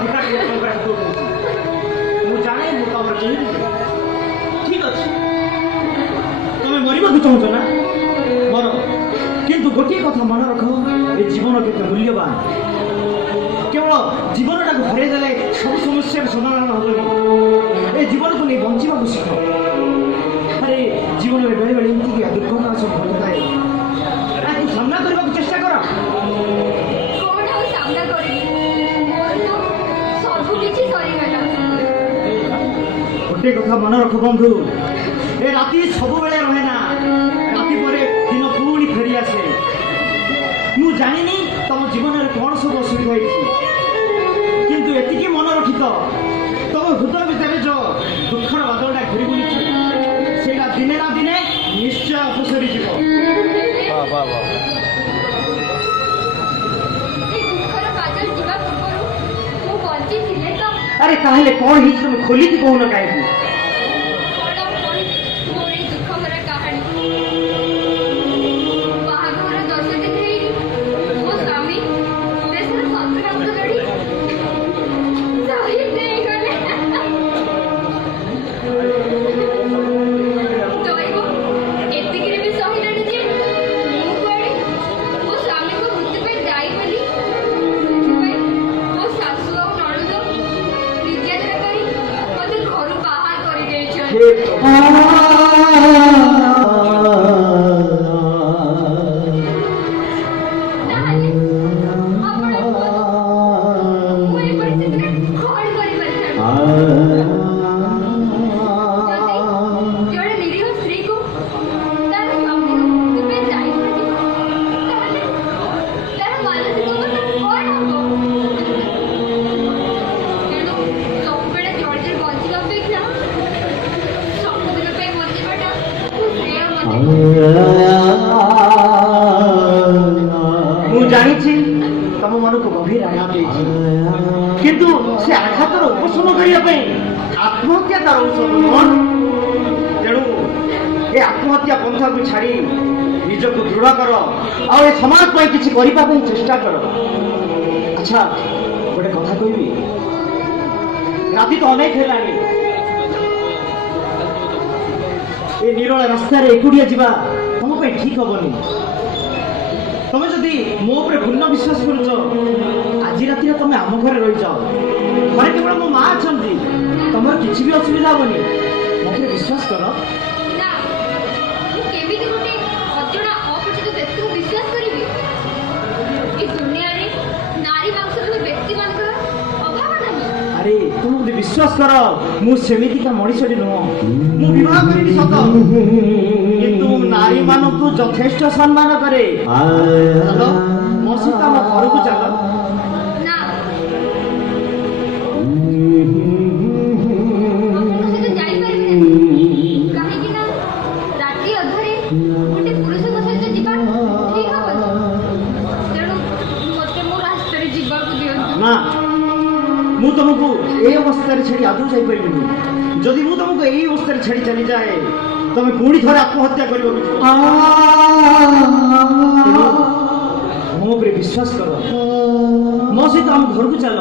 ଅଧିକାର ମୁଁ ଜାଣେ ମୁଁ ତମର କେହି ଠିକ ଅଛି ତମେ ମରିବାକୁ ଚାହୁଁଛ ନା ମର କିନ୍ତୁ ଗୋଟିଏ କଥା ମନେ ରଖ ଏ ଜୀବନ କେତେ ମୂଲ୍ୟବାନ କେବଳ ଜୀବନଟାକୁ ଫେରାଇ ଦେଲେ ସବୁ ସମସ୍ୟାର ସମାଧାନ ହେବନି ଏ ଜୀବନକୁ ନେଇ ବଞ୍ଚିବାକୁ ଶିଖ ଆରେ ଜୀବନରେ ବେଳେ ବେଳେ ଏମିତି ଦୁର୍ଘଟଣା ସବୁ ଘଟୁଥାଏ ତାକୁ ସାମ୍ନା କରିବାକୁ ଚେଷ୍ଟା କର गोटे कथा मन रख बंधु ए राति सब बेले रहे ना राति परे दिन पुणी फेरी आसे मु जानी तुम जीवन में कौन सब असुविधा किंतु एतिकी मन रखी तो तुम हृदय भितर जो दुखर बादलटा घूरी बुली से दिने ना दिने निश्चय अपसरी जीव अरे ताहले कौन ही तुम खोली की कहून कहीं तम मन को गभीर आघात किंतु से आघातर उपशम करने आत्महत्या तार औषध तेणु ये आत्महत्या पंथा को छाड़ी निजक दृढ़ कर आ समाज पर किसी करने चेष्टा कर अच्छा गोटे कथा कहबी राति तो अनेक है ये निरोला रास्ता एकुटिया जावा तुम ठीक हेनी तुम जदि मो पर पूर्ण विश्वास कर आज राति तुम आम घर रही जाओ घरे केवल मो माँ अच्छा तुम किसी भी असुविधा हेनी मत विश्वास कर अरे तुम मुझे विश्वास कर मुझेमिका मनीषटी नुह मुझे करी सत किंतु नारी मान को यथेष्ट सम्मान करे मो सहित आम घर को चल ना मु तुमको ये अवस्था छाड़ी आदू जापर जदि मु तुमको यही अवस्था छाड़ी चली जाए तुम पुणी थे आत्महत्या कर मो पर विश्वास कर मो सहित आम घर को चल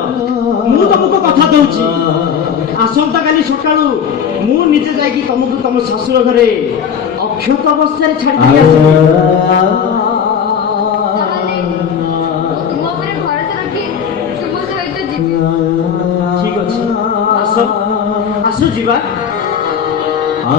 मु तुमको कथा दूची आसंता काली सका मुझे जाकि तुमको तुम शाशुर घरे अक्षत अवस्था छाड़ी ठीक अच्छे आस आस जीवा आ